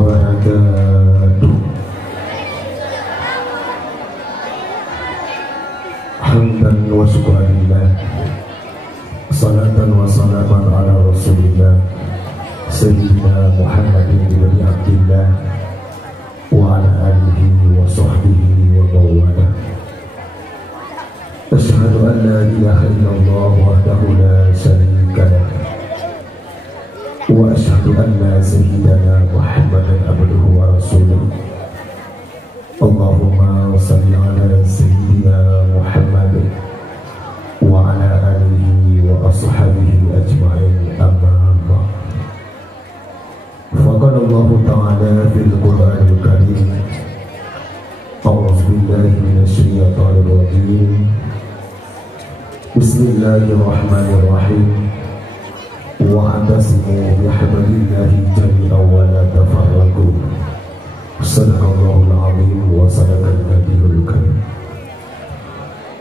wabarakatuh. Hamdan wa syukranillah, salatan wa salaman ala rasulillah Sayyidina Muhammadin ibn Abdillah wa ala alihi wa sahbihi wa mawala. Asyhadu an la ilaha illallah wahdahu la syarika lah wa asyhadu anna sayyidana Muhammadan abduhu wa rasuluh. Allahumma salli ala sayyidina Muhammad wa ala alihi wa ashabihi ajma'in, amma ba'd. Faqala Allah ta'ala fil Qur'anil Karim, a'udzu billahi minasy syaithanir rajim. Bismillahirrahmanirrahim. Wa'tasimu bihablillahi jami'an wa la tafarraqu. Sadaqallahul azim wa sadaqal nabiyul karim.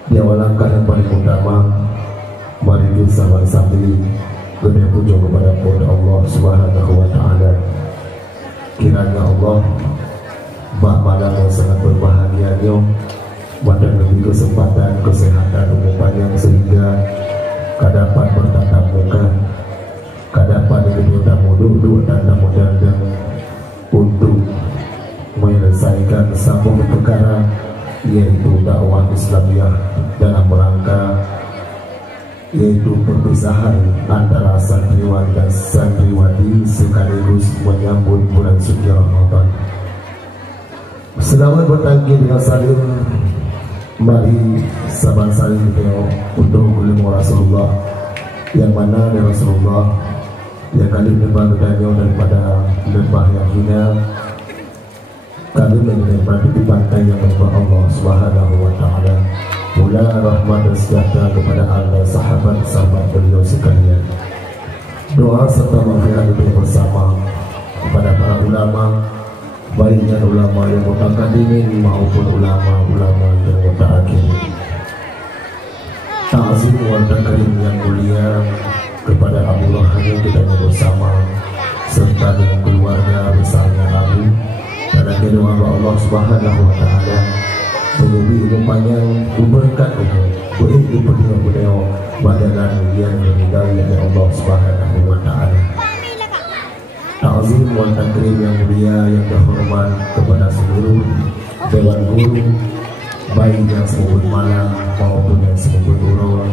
Di awal langkah yang paling utama, mari kita bersama-sama gede puji kepada Allah Subhanahu wa taala. Kiranya Allah malam yang sangat berbahagianya pada lebih kesempatan, kesehatan, umur panjang sehingga kadapat bertatap muka, kadapat bertamu duduk tanda modal untuk menyelesaikan satu perkara, yaitu dakwah Islamiyah dalam rangka yaitu perpisahan antara santriwan dan santriwati sekaligus menyambut bulan suci Ramadan. Selamat bertangkir dengan saling, mari sabar saling beliau untuk ulama Rasulullah, yang mana dari Rasulullah yang kali lebih bertanya daripada lembah yang hina, kali menikmati di pantai yang menyembah Allah Subhanahu wa taala. Mula rahmat dan sejahtera kepada anda sahabat-sahabat beliau sekalian. Doa serta maghfirah kita bersama kepada para ulama, baiknya ulama yang mutaqaddimin maupun ulama-ulama yang mutaakhirin. Ta'zim wa takrim yang mulia kepada Abdullah Hani kita bersama serta dengan keluarga besarnya Abu, dan doa Allah Subhanahu wa taala mengubi umur panjang, berkat umur, beri kepada beliau badangan yang meninggal oleh Allah Subhanahu wa taala. Ta'zim wa takrim yang mulia yang terhormat kepada seluruh dewan guru, baik yang sebut malam maupun yang sebut urut.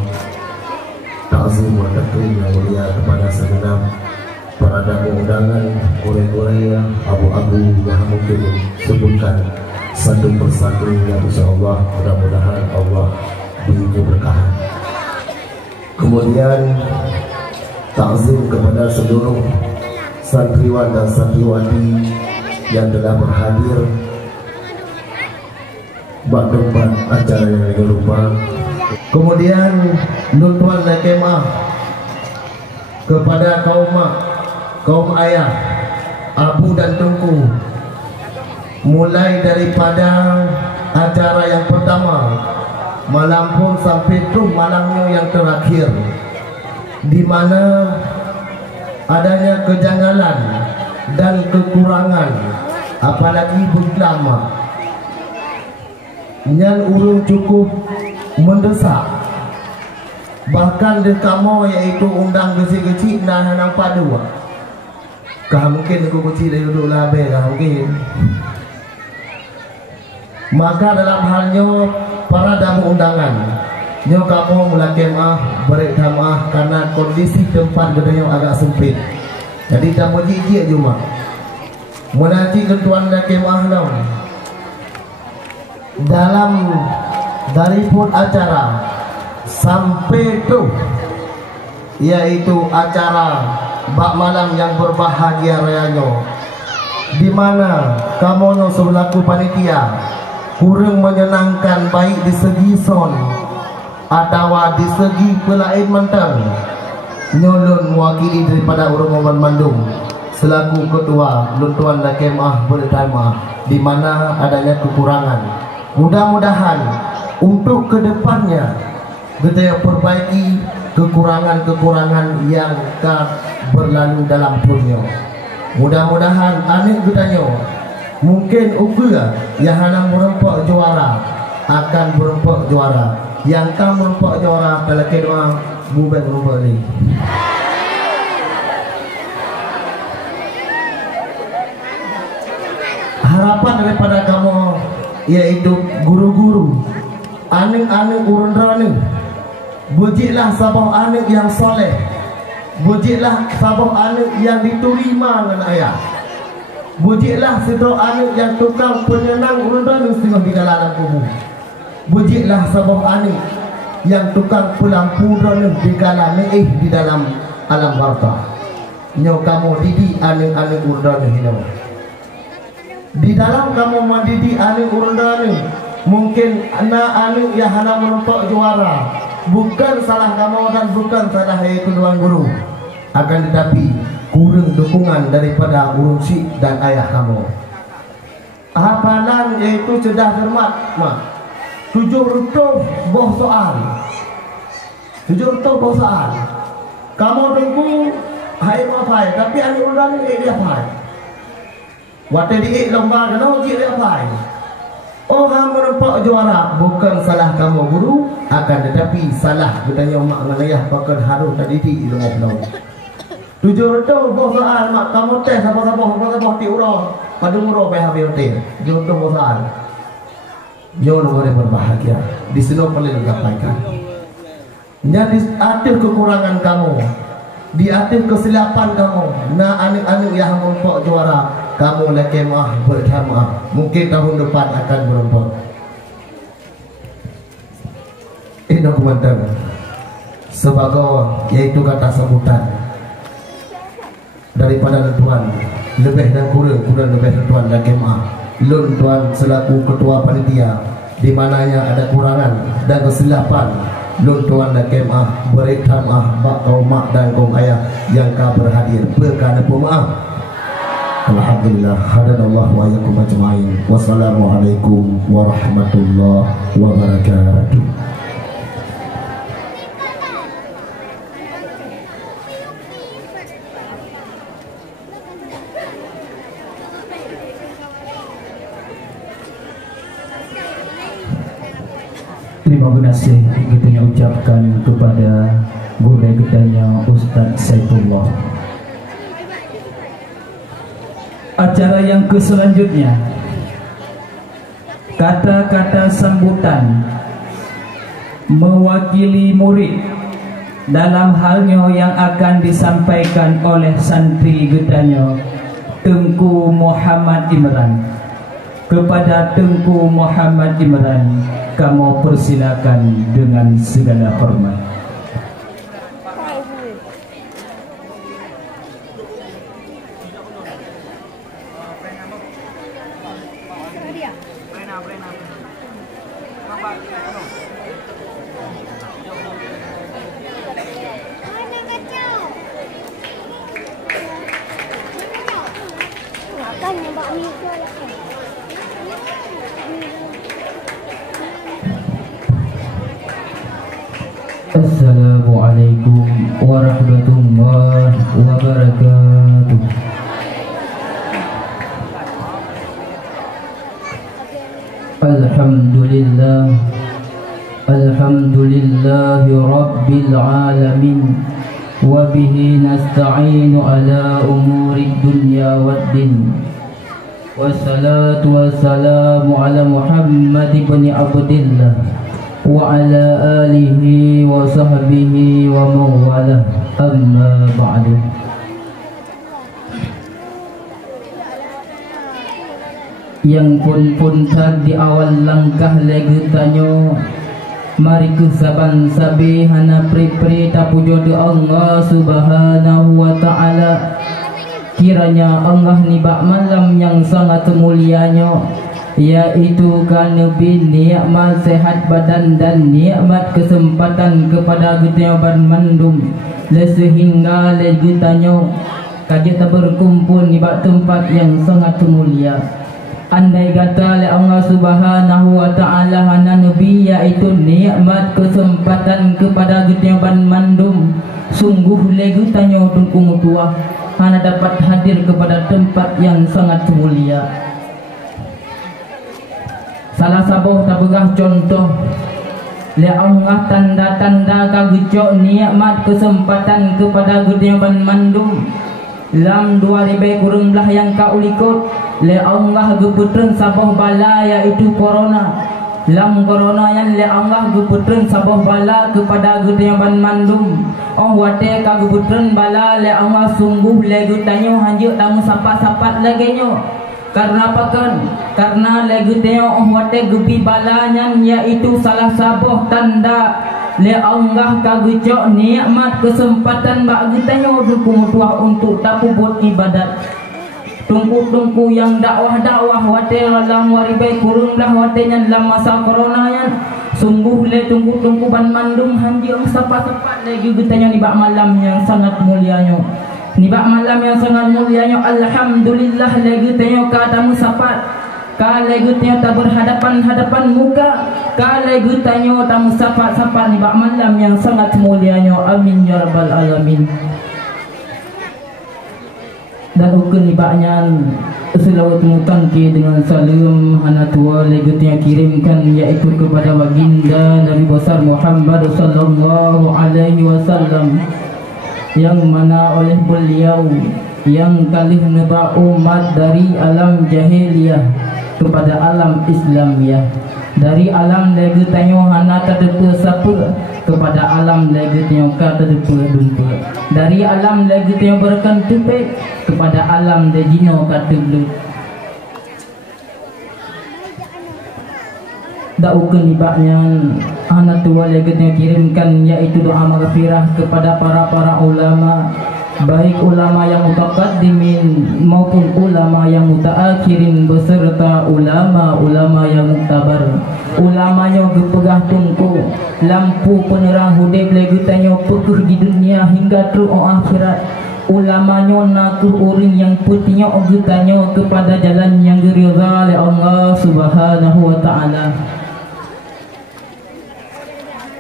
Ta'zim wa takrim yang mulia kepada segenap para tamu undangan, gore-gore abu-abu yang mungkin sebutkan satu persatu, yang insyaallah mudah-mudahan Allah beri keberkahan. Kemudian ta'zim kepada seluruh santriwan dan santriwati yang telah berhadir bak tempat acara yang digelupa. Kemudian nuntuan dan kemah kepada kaum ayah, abu dan tungku, mulai daripada acara yang pertama malam pun sampai tu malamnya yang terakhir, di mana adanya kejanggalan dan kekurangan, apalagi berlama yang urung cukup mendesak, bahkan dekamo yaitu undang kecil-kecil dan nampak dua. Kah mungkin aku kecil dah duduk lah habis kah mungkin. Maka dalam halnya para tamu undangan, nyo kamu mula kemah beri kemah karena kondisi tempat gedenya agak sempit. Jadi tamu jijik cuma menanti ketuan dan kemah dong. Dalam dari pun acara sampai tu yaitu acara bak malam yang berbahagia rayanya, di mana kamu selaku panitia kurang menyenangkan baik di segi sound atau di segi pelain mentang, nyolon mewakili daripada Urungan Bandung selaku ketua luntuan dan kemah bertema, di mana adanya kekurangan. Mudah-mudahan untuk kedepannya kita perbaiki kekurangan-kekurangan yang berlalu dalam dunia. Mudah-mudahan anik bertanya mungkin uga yang hana merempak juara akan merempak juara, yang kan merempak juara kalau kedua bukan merempak ni. Harapan daripada kamu yaitu guru-guru, anik-anik urun-ranik, bujiklah sabah anik yang soleh, bujiklah sabah anik yang diterima dengan ayah, bujiklah sidro anik yang tukang penyenang urun-ranik setengah di dalam kubur, bujiklah sabah anik yang tukang pelampu ranik di dalam di dalam alam harta. Nyo kamu didik anik-anik urun-ranik ini. Di dalam kamu mendidik anak urun-urun, mungkin anak-anak yang hanya merempak juara, bukan salah kamu dan bukan salah tuan guru, akan tetapi kurang dukungan daripada urun si dan ayah kamu. Hafalan yaitu cerdas cermat, 700 boh soal, 700 boh soal. Kamu tunggu hai mafai, tapi anak urun-urun dia fai. Waktu di lomba kena uji dia apa? Orang merempak juara bukan salah kamu guru, akan tetapi salah bertanya mak dengan ayah bakal harus tadi di ilmu pelau. 700 boh soal mak kamu tes apa-apa ti urang pada urang PHBOT. 700 boh soal. Jauh boleh berbahagia. Di sini perlu digapai. Jadi atur kekurangan kamu, di atur kesilapan kamu. Nah anak-anak yang merempak juara kamu lagi mah berjamaah, mungkin tahun depan akan berempat. Ini komentar sebagai yaitu kata sambutan daripada lentuan lebih dan kurang lebih lentuan lagi mah lentuan selaku ketua panitia di mananya ada kurangan dan kesilapan lentuan lagi mah berjamaah bak kaum mak dan kaum ayah yang kau berhadir berkana pemaaf. Alhamdulillah, hadanallahu wa iyyakum ajma'in. Wassalamualaikum warahmatullahi wabarakatuh. Terima kasih kita ucapkan kepada guru kitanya Ustaz Saifullah. Acara yang selanjutnya, kata-kata sambutan mewakili murid dalam halnya yang akan disampaikan oleh santri gedanya Tengku Muhammad Imran. Kepada Tengku Muhammad Imran, kamu persilakan dengan segala hormat. Assalamualaikum warahmatullahi wabarakatuh. Alhamdulillahi rabbil alamin, wa bihi nasta'inu ala umuri dunya waddin. Wassalatu wassalamu ala Muhammad ibn Abdillah wa ala alihi wa sahbihi wa mawalah, amma ba'du. Yang pun di awal langkah lagi tanyo, mari ke saban sabi hana pri tapujo di Allah subhanahu wa ta'ala. Kiranya Allah nibak malam yang sangat mulianya, yaitu karena nikmat sehat badan dan nikmat kesempatan kepada kita bermandum, sehingga kita berkumpul di tempat yang sangat mulia. andai kata le Allah Subhanahu wa taala hana nabi yaitu nikmat kesempatan kepada getiaban mandum sungguh legu tanyo tungku mutua hana dapat hadir kepada tempat yang sangat mulia. Salah sabuh tabegah contoh le Allah tanda-tanda kagejok nikmat kesempatan kepada getiaban mandum lam 2000 belah yang kaulikut le Allah geputren sabah bala yaitu corona. Lam corona yang le Allah geputren sabah bala kepada getiaban mandum. Oh wate ka geputren bala le Allah sungguh le gutanyo hanjuk tamu sapat-sapat lagenyo. Karena apa kan? Karena le gutanyo oh wate gebi balanya yaitu salah sabah tanda le Allah kagejok nikmat kesempatan bak gutanyo dukung tuah untuk tapu buat ibadat. Tungku-tungku yang dakwah-dakwah wate dalam waribai kurung dah watenya dalam masa corona yan sungguh le tungku-tungku ban mandum hanji sapat-sapat lagi getanya ni bak malam yang sangat mulianya ni bak malam yang sangat mulianya alhamdulillah lagi getanya katamu sapat kale getanya tak berhadapan-hadapan muka kale getanya tamu sapat-sapat ni bak malam yang sangat mulianya amin ya rabbal alamin. Dan ukun ibaknya selawat mutangki dengan salam hana tua legutnya kirimkan yaitu kepada baginda Nabi besar Muhammad sallallahu alaihi wasallam yang mana oleh beliau yang kali neba umat dari alam jahiliyah kepada alam Islamiyah, dari alam legutnya hana tadepa sapa kepada alam legutnya kata depa dumpa, dari alam legutnya berkan tepek kepada alam dejino kata belut. Daukun ibaknya anak tua legutnya kirimkan yaitu doa maghfirah kepada para ulama, baik ulama yang mutaqaddimin maupun ulama yang mutaakhirin beserta ulama yang muktabar. Ulamanya gepegah tungku lampu penerang hudib legutanyo pekuh di dunia hingga terus akhirat. Ulamanya naku uring yang putihnya ogutanyo kepada jalan yang diridha oleh Allah Subhanahu wa taala.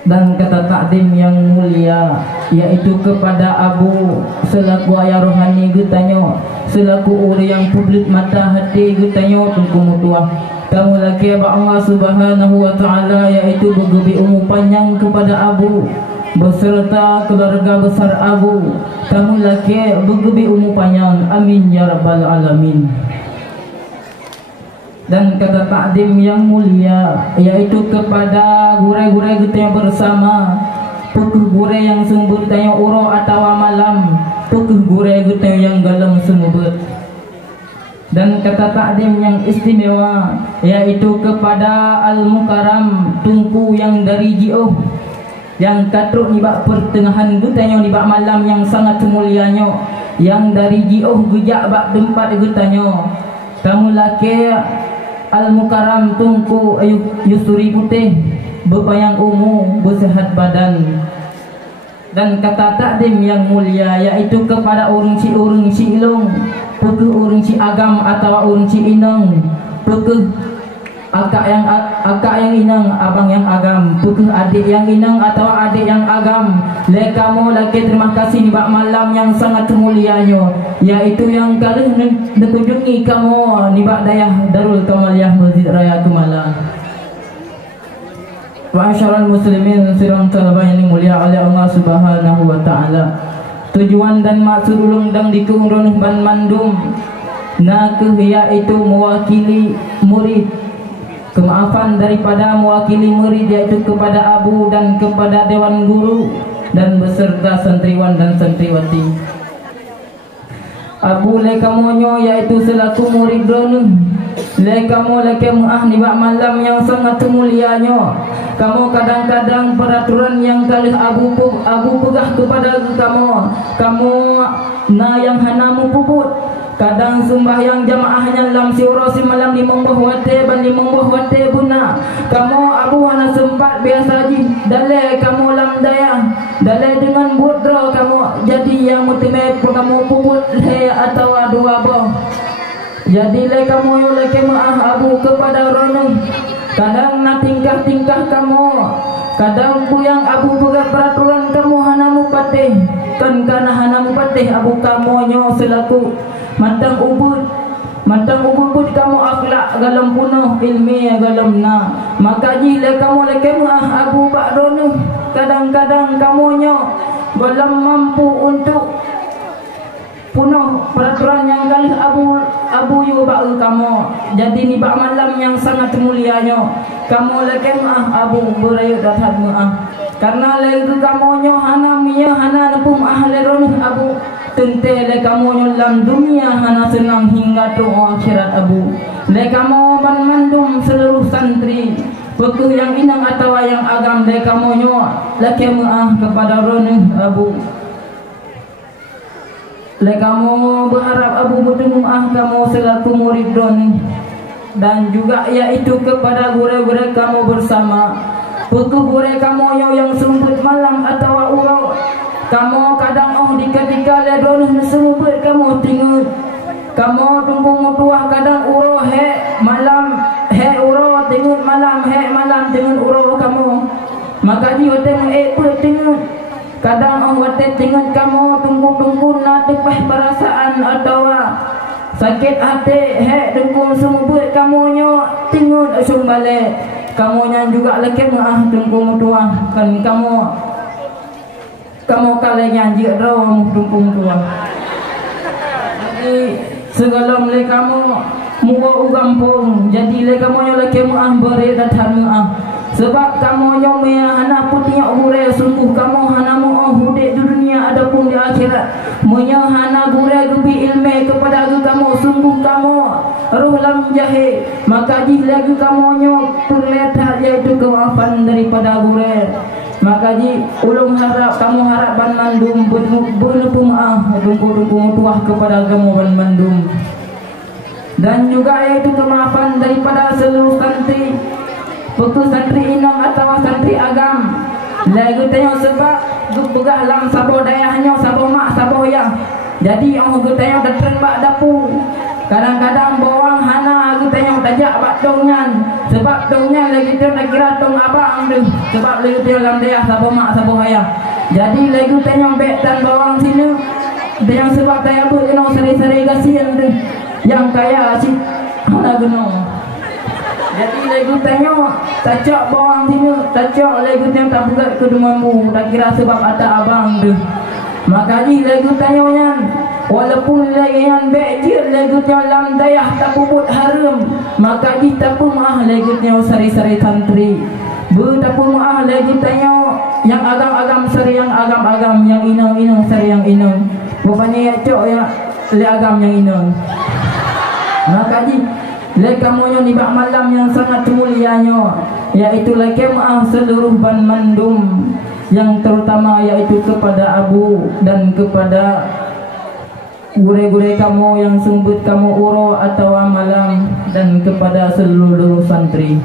Dan kata takdim yang mulia yaitu kepada Abu selaku ayah rohani gutanyo, selaku uri yang publik mata hati gutanyo tungku mutua. Kamu laki Allah Subhanahu wa taala yaitu bergebi umur panjang kepada Abu beserta keluarga besar Abu. Kamu laki bergebi umur panjang, amin ya rabbal alamin. Dan kata takdim yang mulia yaitu kepada gurai-gurai kita yang bersama, pukuh gurai yang sembur tanya uro atau malam, pukuh gurai kita yang galam semubut. Dan kata takdim yang istimewa yaitu kepada Al-Mukarram tungku yang dari Jioh yang katruk nibak pertengahan gutanya nibak malam yang sangat mulianya, yang dari Jioh gejak bak tempat gutanya. Kamu laki Al-Mukarram tungku Yusuri putih berbayang umur bersehat badan. Dan kata takdim yang mulia yaitu kepada urung si ilung, pekuh urung si agam atau urung si inang, pekuh akak yang inang, abang yang agam, pekuh adik yang inang atau adik yang agam. Le kamu lagi terima kasih di bak malam yang sangat mulianya yaitu yang kali dikunjungi kamu di bak dayah Darul Kamaliyah Masjid Raya Kemala. Ma'asyiral muslimin siram talabah yang mulia oleh Allah Subhanahu wa taala. Tujuan dan maksud ulung dang dikurun ban mandum nakeh yaitu mewakili murid. Kemaafan daripada mewakili murid yaitu kepada abu dan kepada dewan guru dan beserta santriwan dan santriwati. Abu le kamonyo yaitu selaku murid dronung. Le kamu lagi nibak malam yang sangat mulianya. Kamu kadang-kadang peraturan yang kali abu pegah kepada kamu na yang hanamu puput. Kadang sembahyang jamaahnya dalam siurasi malam 5 buah wate ban 5 buah wate buna. Kamu abu hana sempat biasa ji dalai kamu lam daya dalai dengan budro kamu jadi yang mutime kamu puput le atau dua boh. Jadi le kamu yo le maah abu kepada rono. Kadang na tingkah-tingkah kamu, kadang puyang abu berat peraturan kamu hanamu patih. Kan kana hanamu patih abu kamu nyo selaku mantang ubud kamu akhlak galam punuh ilmi galam na. Maka jile kamu le maah abu bak rono. Kadang-kadang kamu nyo galam mampu untuk punuh peraturan yang kali abu yu ba'u kamu. Jadi ni bak malam yang sangat mulianya kamu lagi abu berayut datang karena lagi kamu nyo hana miya hana nepum ahli ronuh abu tente le kamu nyo dalam dunia hana senang hingga tu akhirat abu. Le kamu mandum seluruh santri beku yang inang atau yang agam le kamu nyo lagi kepada ronuh abu. Le kamu berharap abu bertemu kamu selaku murid doni dan juga yaitu kepada guru-guru kamu bersama. Buku guru kamu yang sumput malam atau urau kamu kadang di ketika le doni sumput kamu tinggal kamu tunggu tuah kadang urau malam urau tinggal malam tinggal urau kamu. Maka dia tinggal kadang wate tinggal kamu tunggu na tepah perasaan atau sakit hati tunggu sumbut kamu nyo tinggal sumbale kamu nya juga lagi tunggu tua kan kamu kalian jik raw tunggu tua. Jadi segala le kamu muwa ugampung jadi le kamu nyo lagi beri datang sebab kamu nyo hana putihnya ure sungguh kamu hana mu hude di dunia adapun di akhirat munya hana gure gubi ilmu kepada kamu sungguh kamu ruh lam jahe. Maka jih lagi kamu nyo terletak yaitu kemaafan daripada gure. Maka ji ulung harap kamu harap ban mandum benepung dungku tuah kepada kamu ban mandum dan juga yaitu kemaafan daripada seluruh santri betul santri inang atau santri agam. Lagi tanya sebab duk begah lam sabo dayahnya sabo mak sabo yang. Jadi orang tanya datang bak dapu. Kadang-kadang bawang hana aku tanya tajak bak dongan. Sebab dongan lagi tu nak kira dong abang tu. Sebab lagi tu lam dayah sabo mak sabo ayah. Jadi lagi tanya bek dan bawang sini. Dengan sebab daya bu kena seri-seri kasihan tu. Yang kaya asyik hana geno. Jadi legu tanya tacak bawang sini tacak legu yang tak berat ke denganmu tak kira sebab ada abang tu. Maka ni legu tanya walaupun lagi yang bekir legu lam dayah tak puput haram maka kita pun legu yang sari-sari santri bertapun legu tanya yang agam-agam sari yang agam-agam yang inang-inang sari yang inang bukannya cok ya le agam yang inang. Maka ni le kamu nyo ni bak malam yang sangat mulianya yaitu le kemah seluruh ban mandum yang terutama yaitu kepada abu dan kepada gure-gure kamu yang sumbut kamu uro atau malam dan kepada seluruh santri.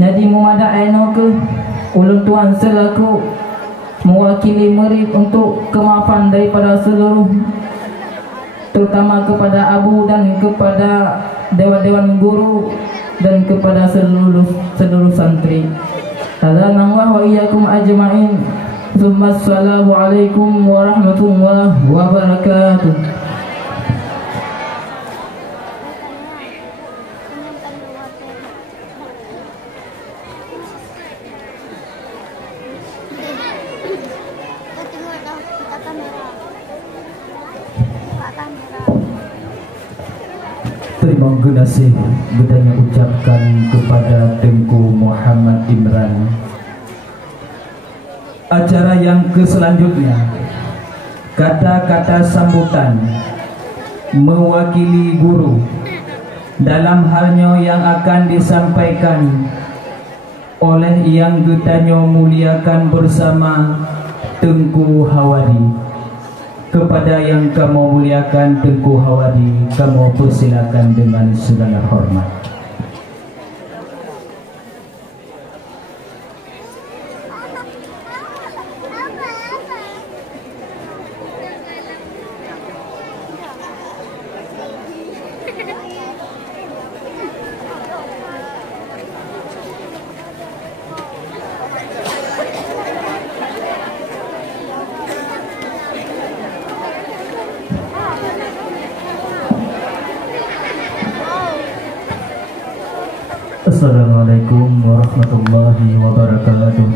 Jadi muada eno ke ulun tuan selaku mewakili murid untuk kemaafan daripada seluruh terutama kepada abu dan kepada dewan-dewan guru dan kepada seluruh santri. Hadanallahu wa iyyakum ajma'in. Assalamualaikum warahmatullahi wabarakatuh. Terima kasih bedanya ucapkan kepada Tengku Muhammad Imran. Acara yang selanjutnya kata-kata sambutan mewakili guru dalam halnya yang akan disampaikan oleh yang getanya muliakan bersama Tengku Hawari. Kepada yang kamu muliakan Tengku Hawari, kamu persilakan dengan segala hormat. Assalamualaikum warahmatullahi wabarakatuh.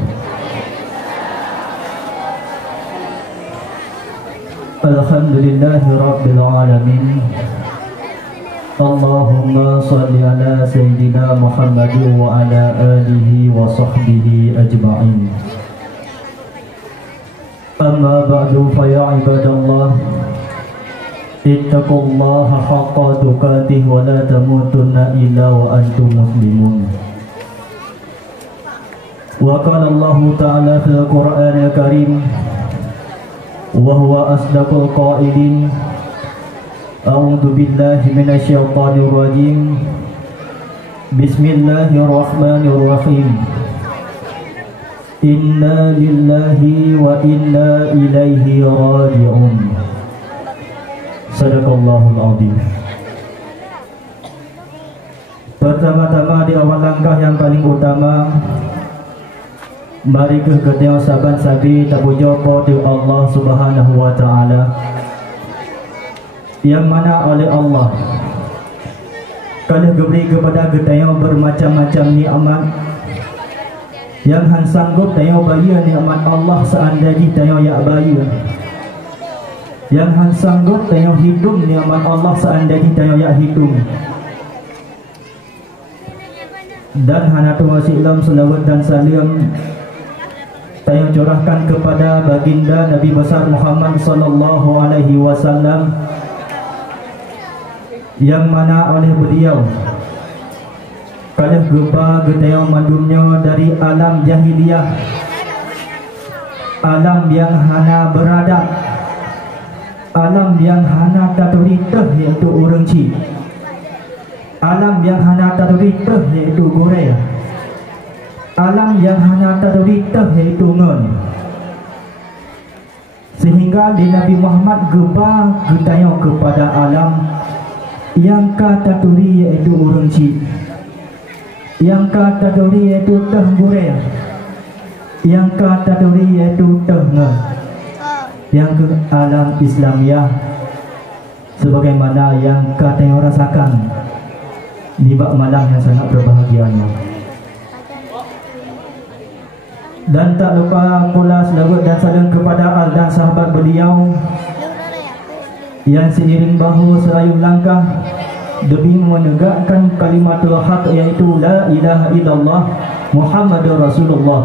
Alhamdulillahi rabbil alamin. Allahumma salli ala sayyidina Muhammadin wa ala alihi wa sahbihi ajma'in. Amma ba'du fa ya ibadallah, ittaqullaha haqqa tuqatih wa la tamutunna illa wa antum muslimun. Wa qala Allah ta'ala fil Qur'anil Karim wa huwa asdaqul qailin. A'udzu billahi minasyaitonir rajim. Bismillahirrahmanirrahim. Inna lillahi wa inna ilaihi raji'un. Sadaqallahul azim. Pertama-tama di awal langkah yang paling utama, mari ke kedai saban sabi tabujo pada Allah Subhanahu wa taala, yang mana oleh Allah kalau diberi kepada kita bermacam-macam nikmat yang han sanggup tayo bayar nikmat Allah seandainya tayo ya bayar, yang han sanggup tayo hidup nikmat Allah seandainya tayo ya hidup. Dan hanatu wasilam salawat dan salam tayo curahkan kepada baginda Nabi besar Muhammad sallallahu alaihi wasallam, yang mana oleh beliau kalau gempa getayau mandumnya dari alam jahiliyah, alam yang hana beradab, alam yang hana taturita iaitu orang ci, alam yang hana taturita iaitu Korea, alam yang hana taturita iaitu ngon. Sehingga di Nabi Muhammad gempa getayau kepada alam yang kata turi iaitu orang ci, yang kata turi iaitu teh Korea, yang kata turi iaitu teh ngon, yang ke alam Islamiah sebagaimana yang kata yang rasakan di bak malam yang sangat berbahagianya. Dan tak lupa pula selawat dan salam kepada al dan sahabat beliau yang seiring bahu serayum langkah demi menegakkan kalimatul haq, yaitu la ilaha illallah Muhammadur Rasulullah.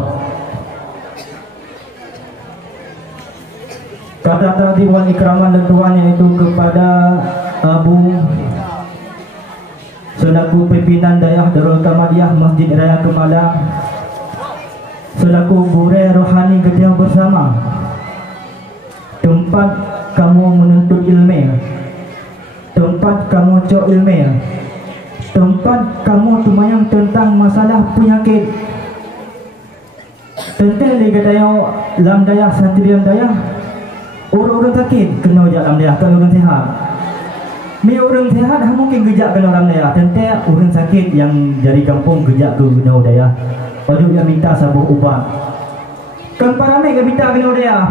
Kata tadi wal ikraman dan tuan yaitu kepada Abu selaku pimpinan Dayah Darul Kamaliyah Masjid Raya Kemalang, selaku burai rohani kita bersama, tempat kamu menuntut ilmu, tempat kamu cok ilmu, tempat kamu tumayang tentang masalah penyakit. Tentang liga dayau lam dayah santrian dayah, orang-orang sakit kena ujak lam dayah, kalau orang sihat. Mi orang sihat mungkin gejak kena lam dayah. Tentang orang sakit yang dari kampung gejak ke kena dayah. Padu yang minta sabuh ubat. Kan para mereka minta kena dayah.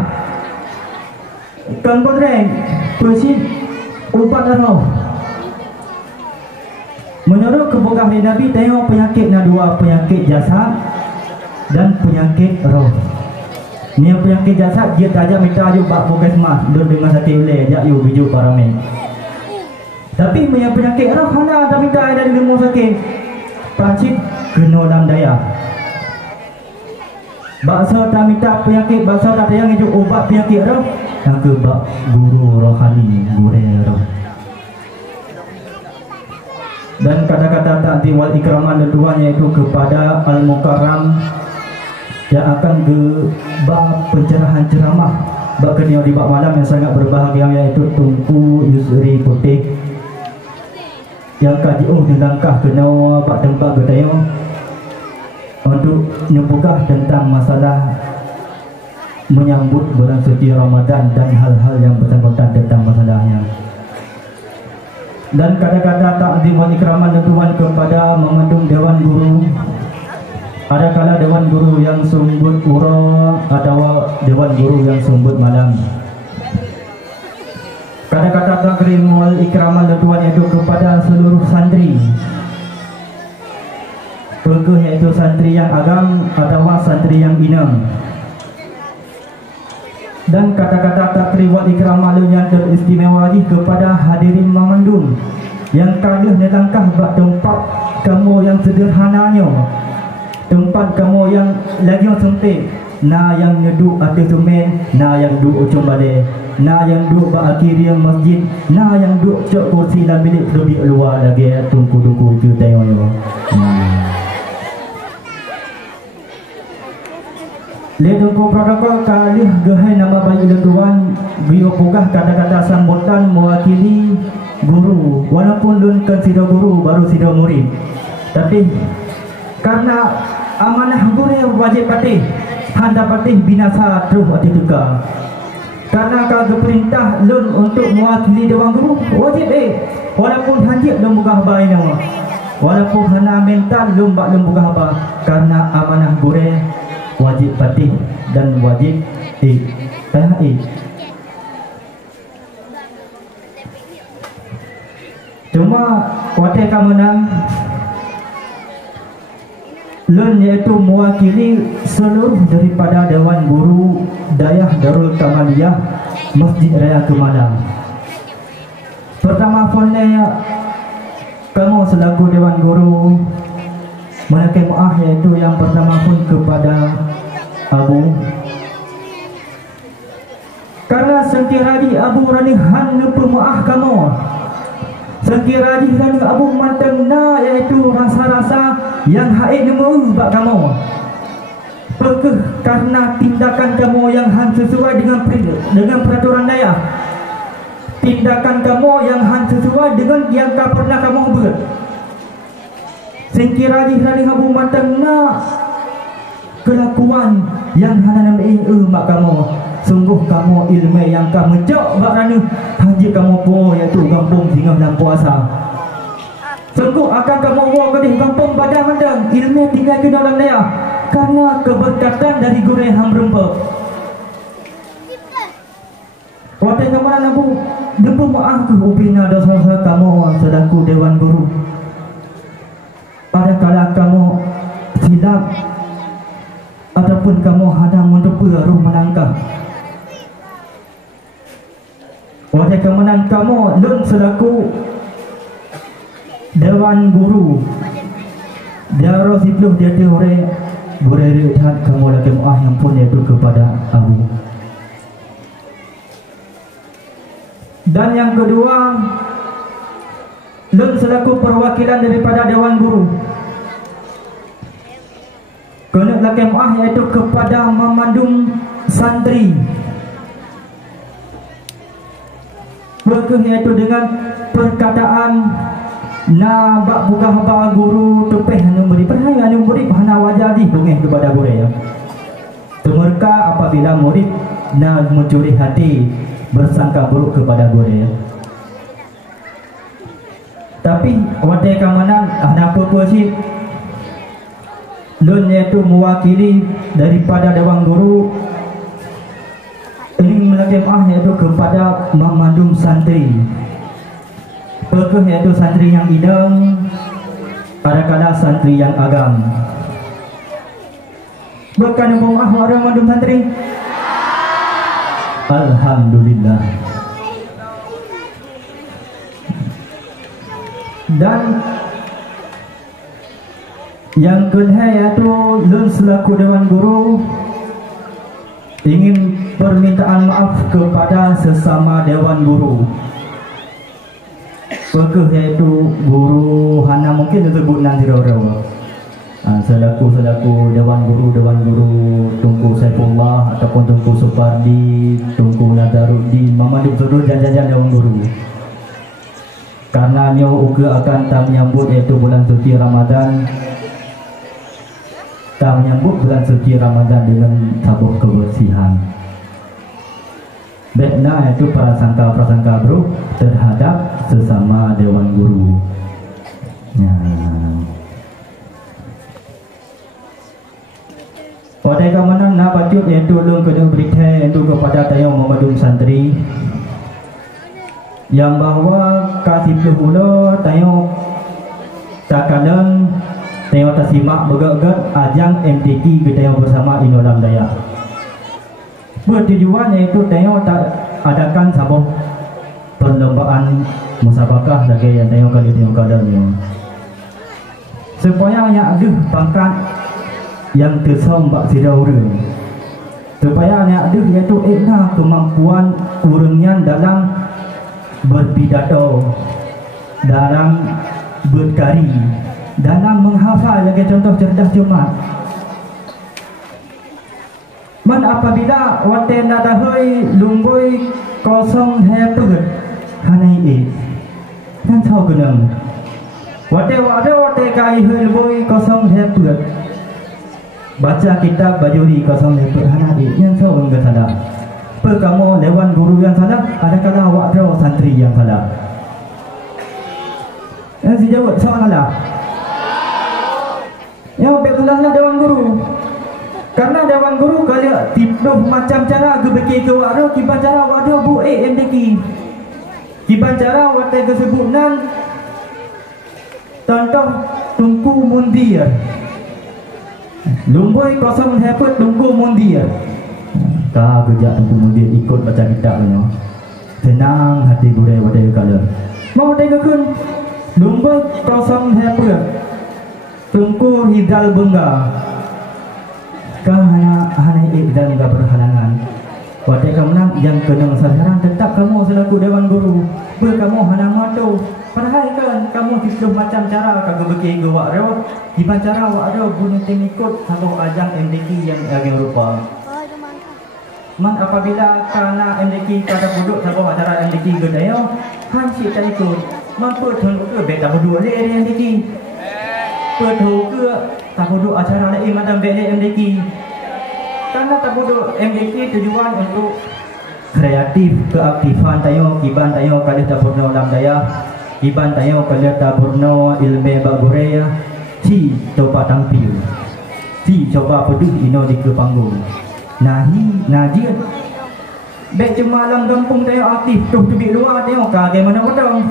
Kan bodreng persit ubat roh. Menurut kebogah Nabi, tengok penyakit na dua, penyakit jasad dan penyakit roh. Ni penyakit jasad dia tak ajak minta ajuk bak bogas mas duduk dengan sakit uleh ajak you bijuk para men. Tapi punya penyakit roh mana tak minta ada di rumah sakit. Pacit kena dalam daya. Bakso tak minta penyakit, bakso tak tayang itu ubat penyakit roh, yang ke bak guru rohani, guru roh. Dan kata-kata takdim wal ikraman kedua yaitu kepada Al-Mukarram yang akan ke bak pencerahan ceramah bak kenia di bak malam yang sangat berbahagia, yaitu Tunku Yusri Putih yang kaji di langkah kena bak tempat bertanya untuk nyebugah tentang masalah menyambut bulan suci Ramadan dan hal-hal yang bersangkutan tentang masalahnya. Dan kata-kata takdim wal ikraman tentuan kepada mengandung Dewan Guru. Ada kala Dewan Guru yang sumbut ura atau Dewan Guru yang sumbut malam. Kata-kata takdim wal ikraman tentuan itu kepada seluruh santri, Pergi iaitu santri yang agam atau santri yang inam. Dan kata-kata takriwat ikram malu yang teristimewa ini kepada hadirin memandung yang kalah nelangkah bak tempat kamu yang sederhananya, tempat kamu yang lagi sempit, na yang duduk atas semen, na yang duduk ujung balik, na yang duduk bak akhiri masjid, na yang duduk cok kursi dalam bilik lebih luar lagi tunggu-tunggu tu tengoknya. Ledungku protokol kalih gehai nama bayi letuan bio pugah kata-kata sambutan mewakili guru, walaupun lun kan sido guru baru sido murid, tapi karena amanah guru wajib patih handa patih binasa terus ati juga. Karena kalau perintah lun untuk mewakili dewan guru wajib walaupun hanjit lun buka haba nama, walaupun hana mental lun bak lun buka haba, karena amanah guru wajib patih dan wajib cuma wadah kamunang lun iaitu mewakili seluruh daripada Dewan Guru Dayah Darul Kamaliyah Masjid Raya Kemalang. Pertama folnya kamu selaku Dewan Guru menakai maaf, iaitu yang pertama pun kepada Abu, karena sekiranya Abu Rani Han lupa maaf kamu, sekiranya Rani Abu mantan na iaitu rasa-rasa yang haid bak kamu, karena tindakan kamu yang Han sesuai dengan peraturan daya, tindakan kamu yang Han sesuai dengan yang pernah kamu buat. Sekiranya Rani Abu mantan na kelakuan yang hana mak kamu, sungguh kamu ilmu yang kamu cok bak rana haji kamu po iaitu gampung tinggal dalam puasa. Sungguh akan kamu buang ke gampung badang-badang ilmu tinggal ke dalam daya karena keberkatan dari guru yang berempuk. Waktu kemarin Abu dempu maaf ke ubina dosa-dosa kamu selaku Dewan Guru. Pada kala kamu silap ataupun kamu hadang untuk baru menangkap, wajah kemenang kamu lun selaku Dewan Guru Diaro sipluh dia teore boleh lihat kamu lagi maaf yang pun yaitu kepada Abu. Dan yang kedua lun selaku perwakilan daripada Dewan Guru kena lagi maaf iaitu kepada memandung santri, berkah iaitu dengan perkataan na bak buka haba guru tupeh anu beri perhaya anu murid hana wajah di dongeng kepada guru ya. Temerka apabila murid na mencuri hati bersangka buruk kepada guru ya. Tapi wadai keamanan ada apa sih lun iaitu mewakili daripada Dewan Guru ini melagi maaf iaitu kepada memandung santri, perkah iaitu santri yang idam pada kala santri yang agam. Bukan maaf orang memandung santri. Alhamdulillah. Dan yang kedua iaitu lun selaku Dewan Guru ingin permintaan maaf kepada sesama Dewan Guru. Perkah iaitu guru hana mungkin disebut nanti raw-raw. Selaku Dewan Guru Tunku Saifullah ataupun Tunku Supardi, Tunku Nazaruddin, memandu seluruh janjian Dewan Guru. Karena nyo uga akan tak menyambut iaitu bulan suci Ramadan. Tak menyambut bulan suci Ramadan dengan tabur kebersihan. Bedna itu prasangka bro terhadap sesama Dewan Guru. Ya. Pada keamanan nak bacut iaitu lun kena berita iaitu kepada tayo memadung santri yang bahawa kasih pula tayo tak kadang tengok tersimak bergerak ajang MTQ kita bersama Inolam Daya. Bertujuan iaitu tengok tak adakan sebuah perlombaan musabakah lagi yang tengok kali tengok kadarnya. Supaya yang ada pangkat yang tersong bak sidaura. Supaya yang ada iaitu kemampuan urungan dalam berpidato, dalam berkari, dalam menghafal lagi contoh cerdas cermat. Man apabila wate nadahoi lumboi kosong hepet hanai kan tahu genang wate kai lumboi kosong hepet baca kitab bajuri kosong hepet hanai yang tahu enggak salah. Per kamu lewan guru yang salah, adakah awak ada santri yang salah? Si jawab salah. Yang betulnya dewan guru. Karena dewan guru kalau tipe macam cara gebeki ke waro kiban cara wado bu MDQ. Kiban cara wate kesebutan contoh tungku mundir. Lumboi kosong hepet tungku mundir. Ka kerja tungku mundir ikut baca kitab ni. Tenang hati gure wate kala. Mau wate kun lumboi kosong hepet tungku hidal bengga. Kau hanya ikdal enggak berhalangan. Waktu kamu nak yang kena sasaran tetap kamu selaku dewan guru. Kamu hanya matu. Padahal kan kamu hidup macam cara kamu bagi gawak ro. Gimana cara awak ro guna ikut satu ajang MDQ yang agak rupa. Man apabila karena MDQ pada duduk satu acara MDQ gedayo, hansi tak ikut. Mampu tunggu ke beta berdua le MDQ. Perlu ke tak duduk acara lain macam bele MDQ. Karena tak duduk MDQ tujuan untuk kreatif, keaktifan tayo, kiban tayo kali tak purno dalam daya, kiban tayo kali tak purno ilmu bagureya, si coba tampil, si coba peduh ino di ke panggung. Najir, baik cuma dalam kampung tayo aktif, tuh di luar tayo kaget mana potong.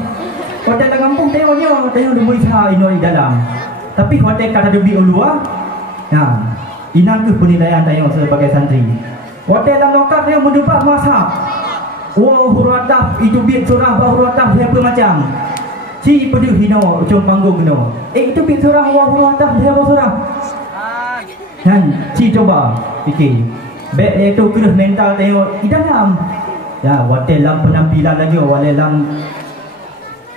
Hotel dalam kampung tayo lumui sah ino di dalam. Tapi hotel kata debi luar, nah, inang ke penilaian tayo sebagai santri. Hotel dalam lokal tayo mendapat masa. Wah huruf itu bit surah bah huruf siapa macam. Si pedu hino cum panggung no. Itu bit surah wah huruf siapa surah. Dan si coba fikir. Baik itu kerah mental tayo di dalam. Ya, hotel dalam penampilan lagi, wala dalam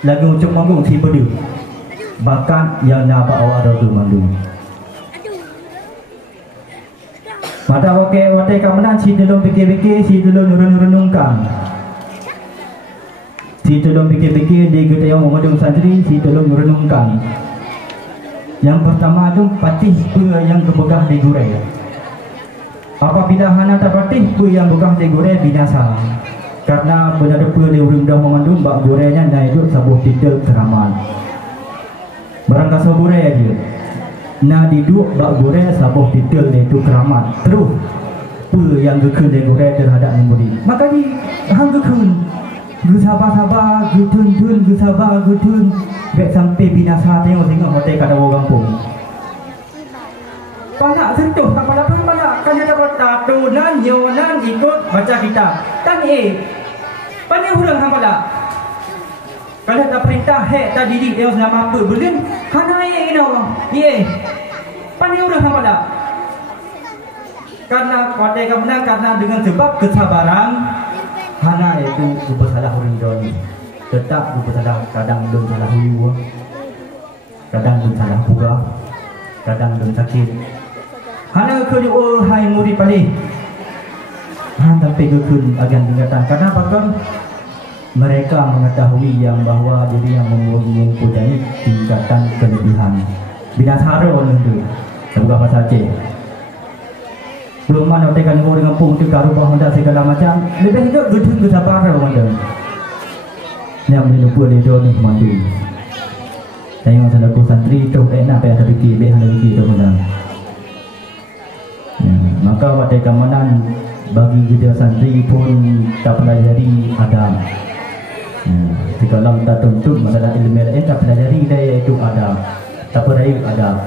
lagi cum panggung si pedu. Bahkan yang nampak awak ada tu mandu. Mata wakil kemenang si tolong fikir-fikir, si tolong renung-renungkan. Si tolong fikir-fikir di kita yang memadung santri, si tolong renungkan. Yang pertama tu patih pua yang kebegah di gureh. Apabila hana tak patih pua yang begah di gureh binasa. Karena benar pua di rendah memandung bak gurehnya naik sabuh titel keraman. Barang kasar gureh dia. Nah diduk bak gureh sabuh titel itu keramat. Terus apa yang gekun dia gureh terhadap memberi. Maka di hang gekun. Gu sabar-sabar, gu tun-tun, gu sabar, gu tun. Baik sampai binasa tengok hotel kat orang kampung. Panak sentuh tak pada pun panak. Kan dia dapat tatunan, yonan ikut baca kitab. Dan panik orang hamala. Kalau tak perintah hek tak didik dia selama apa belum hana kena pandai orang hamala. Karena pada kemenang karena dengan sebab kesabaran hana itu bersalah orang doni. Tetap bersalah, kadang belum salah huyu, kadang belum salah buga, kadang belum sakit. Hana kerja hai murid paling. Tapi kekun agan tingkatan. Kenapa kan? Mereka mengetahui yang bahawa diri yang mempunyai tingkatan kelebihan. Binasara orang itu sebuah bahasa Aceh. Belum mana tekan orang dengan pun tukar rumah Honda segala macam. Lebih hidup betul kesabar orang itu. Yang melupa dia ni mandu. Tengok selaku santri tu enak apa yang terfikir, baik hal fikir tu Honda. Maka waktu keamanan bagi kita santri pun tak pelajari adab. Jika dalam tak tuntut masalah ilmu lain tak pelajari dia iaitu adab. Tak peraih adab.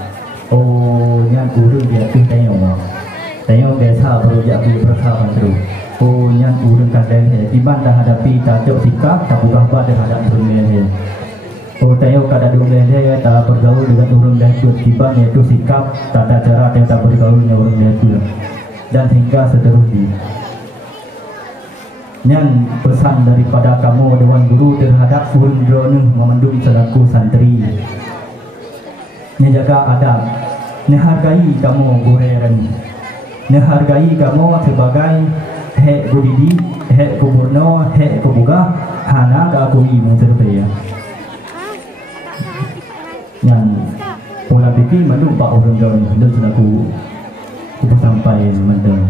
Oh nyan urang dia tu tengok biasa baru jadi bersama terus. Oh nyan urang kadang di mana hadapi tajuk sikap tak ubah pada hadap dunia. Oh tengok kada dunia tak bergaul dengan urang dan kibat yaitu sikap tata cara yang tak bergaul dengan urang dan dan hingga seterusnya. Yang pesan daripada kamu Dewan Guru terhadap urang drone memandung selaku santri. Ini jaga adab, ini hargai kamu gureran, ini hargai kamu sebagai hek budidi, hek kuburno, hek kubuga, hana kakui mencerita. Yang pola pikir mandung pak urang drone dan selaku sampai mandung.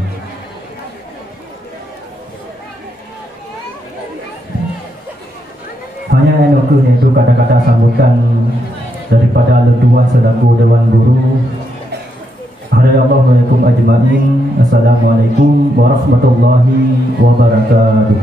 Hanya itu kata-kata sambutan daripada kedua selaku Dewan Guru. Assalamualaikum ajma'in. Assalamualaikum warahmatullahi wabarakatuh.